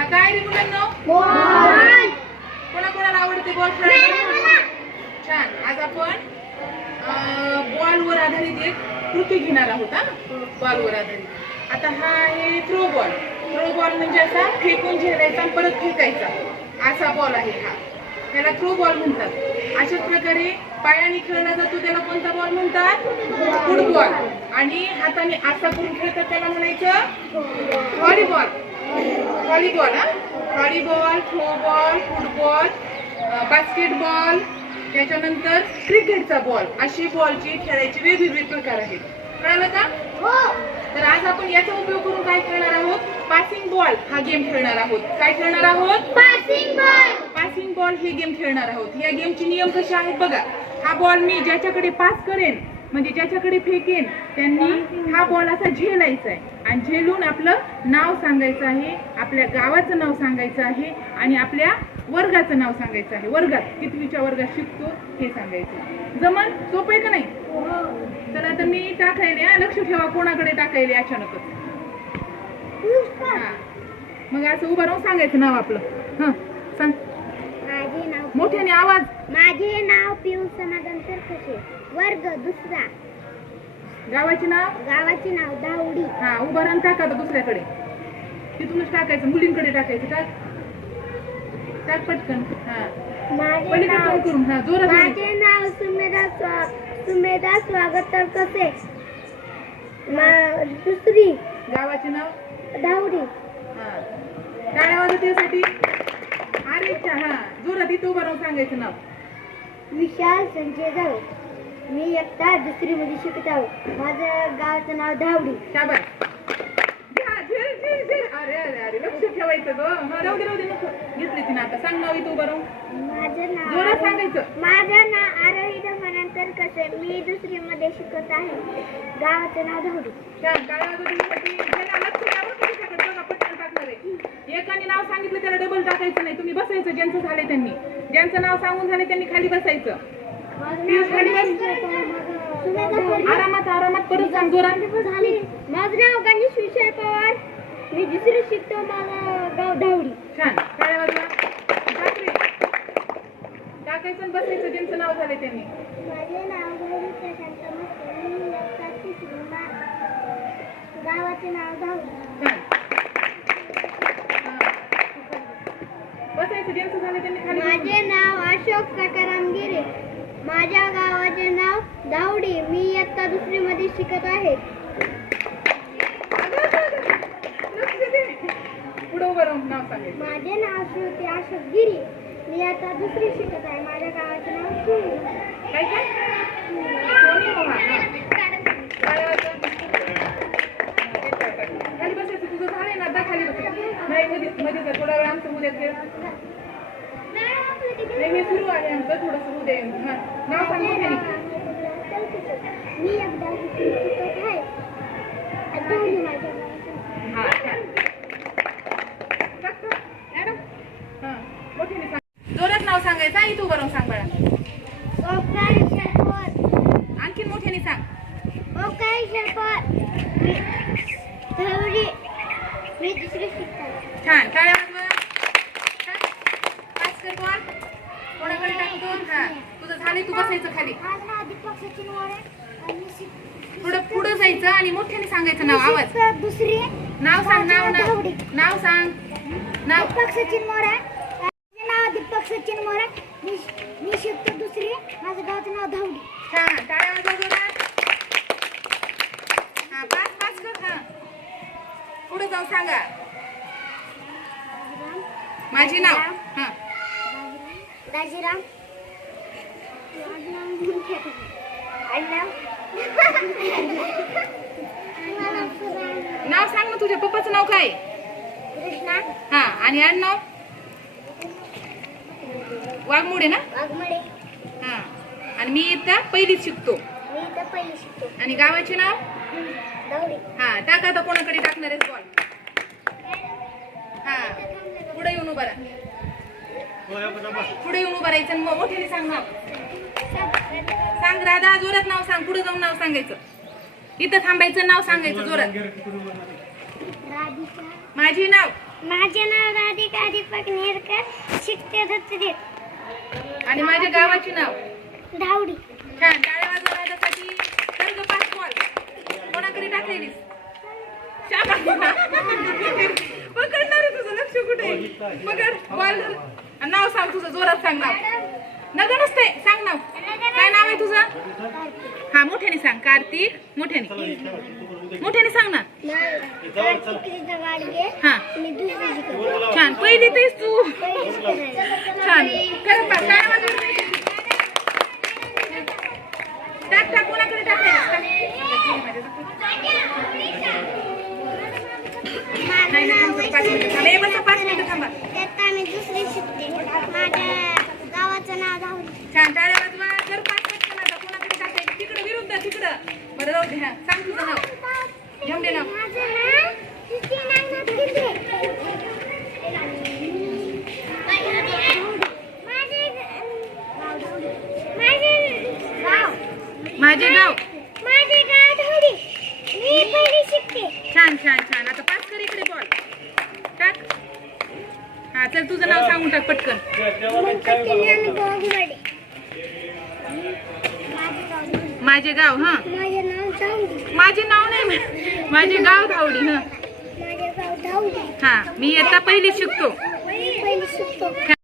हा काय रे मुलांना? कोणा कोणाला आवडते बॉल खेळ छान. आज आपण बॉलवर आधारित एक कृती घेणार आहोत हा? बॉलवर आधारित. आता हा आहे थ्रो बॉल थ्रो बॉल म्हणजे असा फेकून झेलायचा परत फेकायचा. असा बॉल आहे हा. त्याला थ्रो बॉल म्हणतात. अशाच प्रकारे पायाने खेळला जातो त्याला कोणता बॉल म्हणतात? फुटबॉल आणि हाताने असा करून खेळतात त्याला म्हणायचं व्हॉलीबॉल व्हॉलीबॉल हा? Volleyball throw ball football basketball त्याच्यानंतर क्रिकेटचा बॉल अशी बॉलची खेळायचे वेगवेगळे प्रकार आहेत. कळालं का? तर आज आपण याचा उपयोग करून काय खेळणार आहोत? पासिंग बॉल हा गेम खेळणार आहोत. काय खेळणार आहोत? पासिंग बॉल हे गेम खेळणार आहोत. या गेमचे नियम कसे आहेत बघा. हा बॉल मी ज्याच्याकडे पास करेन म्हणजे ज्याच्याकडे फेकेन त्यांनी हा बॉल असा झेलायचा आहे आणि झेलून आपलं नाव सांगायचं आहे आपल्या गावाचं नाव सांगायचं आहे आणि आपल्या वर्गाचं नाव सांगायचं आहे. वर्गात कितवीच्या वर्गात शिकतो हे सांगायचं जमन? सोपं आहे का नाही? तर आता मी टाकायले हा, लक्ष ठेवा कोणाकडे टाकायले अचानकच. हा. मग असं उभं राहून सांगायचं नाव आपलं. हा सांग. माझे नाव मोठ्याने आवाज. माझे नाव पियुष समाधान तरकसे वर्ग दुसरा. गावाचे नाव? गावाचे नाव दावडी. हा उभं राहून टाका आता दुसऱ्याकडे. तिथूनच टाकायचं मुलींकडे टाकायचं टाक. टाक पटकन. हा. माझे पलीकडे नाव तोंड करून हा जोरात. माझे नाव सुमेधा स्वा सुमेधा स्वागत तरकसे मा- दुसरी. गावाचे नाव? दावडी. हा टाळ्या वाजवण्यासाठी अरे अच्छा हा. जोरात उभं राहून सांगायचं नाव. विशाल संजय जावे मी एकटा दुसरी मध्ये शिकत आहो. माझं गावाचं नाव धावडी. शाबास. अरे अरे अरे लक्ष ठेवायचं ग. राहू दे राहू दे नको. घेतली तिने आता. सांग नाव उभं राहून. माझं जोरात नाव सांगायचं. माझं नाव आरोही धमानंतर कसे मी दुसरी मध्ये शिकत आहे. गावाचं नाव धावडी. काय लक्ष द्यावं तुमच्याकडे बघा पटकन टाकणार आहे एकाने नाव सांगितलं त्याला डबल टाकायचं नाही. तुम्ही बसायचं. ज्यांचं झालंय त्यांनी. ज्यांचं नाव सांगून झाले त्यांनी खाली बसायचं. पियुष खाली बस. आरामात आरामात परत सांग जोरात. माझं नाव गणेश विशाल पवार. मी दुसरी शिकतो माझं गाव धावडी. छान. काय रे. टाकायचं आणि बसायचं. ज्यांचं नाव झालंय त्यांनी. माझे नाव गौरी प्रशांत मस्के. मा- गावाचे नाव धावडी. माझे नाव अशोक सकाराम गिरे माझ्या गावाचे नाव धावडी. मी इयत्ता दुसरी मध्ये शिकत आहे. माझे नाव श्रुती अशोक गिरी मी आता दुसरी शिकत आहे. माझ्या गावाचे नाव शिवणी. काय काय? सोनी मध्ये तर थोडा वेळ आमचं उद्या नाही हे सुरू आहे आमचं थोडंसं उद्या येऊन नाव सांगू मोठ्याने. मी एकदा नाव. मॅडम? हा मोठ्याने सांग. जोरात नाव सांगायचं आणि तू बरोबर सांग बाळा. ओंकारेश्वर मोठ्याने सांग मी धावडी मी दुसरी शिकत आहे छान टाळ्या वाजवा टाक. पास कर बॉल कोणाकडे टाकतो हा. तुझं झालंय तू बसायचं खाली. माझं नाव दीपक सचिन मोरे थोडं पुढं जायचं आणि मोठ्याने सांगायचं नाव मी आवाज. शिकतो दुसरी नाव सांग नाव नाव. धावडी. नाव सांग. नाव. दीपक सचिन मोरे माझे नाव दीपक सचिन मोरे मी मी शिकतो दुसरी माझं गावचं नाव धावडी छान टाळ्या वाजवा जोरात हा पाच पाच कर हा. पुढे जाऊ सांगा. माझे नाव. हा. दाजीराम नाव सांग ना तुझ्या पप्पाचं नाव काय? कृष्णा. हा आणि आडनाव वाघमोडे ना? वाघमडे. हा. आणि मी इथं पहिलीच शिकतो. मी इथं पहिली शिकतो. आणि गावाचे नाव? हा टाका आता कोणाकडे टाकणार आहेस बॉल हा पुढे येऊन उभा राहा पुढे येऊन उभा राहायचं आणि मग मोठ्याने सांग नाव सांग राधा जोरात नाव सांग. पुढे जाऊन नाव सांगायचं. इथं थांबायचं नाव सांगायचं जोरात. माझे नाव. माझे नाव राधिका दीपक नेरकर शिकते दत्तदेव आणि माझ्या गावाचे नाव. धावडी. छान. टाळ्या पाच कोणाकडे टाकलेलीस? शाबास. पकडणार तुझं. लक्ष कुठे? पकड. बॉल नाव सांग तुझं जोरात सांग नाव. नग नसते सांग नाव. काय नाव आहे तुझं? हा मोठ्याने सांग. कार्तिक मोठ्याने. मोठ्याने सांग ना. हा. छान. पहिली तेच तू. छान. कर टाक टाक कोणाकडे टाकायला नाही नाही पाच मिनिटं थांबा ए, बसा पाच मिनिटं थांबा त्यात आम्ही दुसरी शिकते माझ्या गावाचं नाव धावडी छान टाळ्या वाजवा जर पाच कोणाकडे टाकायचं तिकडं विरुद्ध तिकडं. बरं जाऊ दे हा सांग तुझं नाव. दे नाव माझं गाव माझे गाव मी पहिली शिकते. छान छान छान. आता पाच कर इकडे बॉल टाक. हा चल तुझं नाव सांगून टाक पटकन गाव धावडी. माझे गाव हा? माझे नाव नाही माझे गाव धावडी हा? हा मी शिकतो. पहिली शिकतो.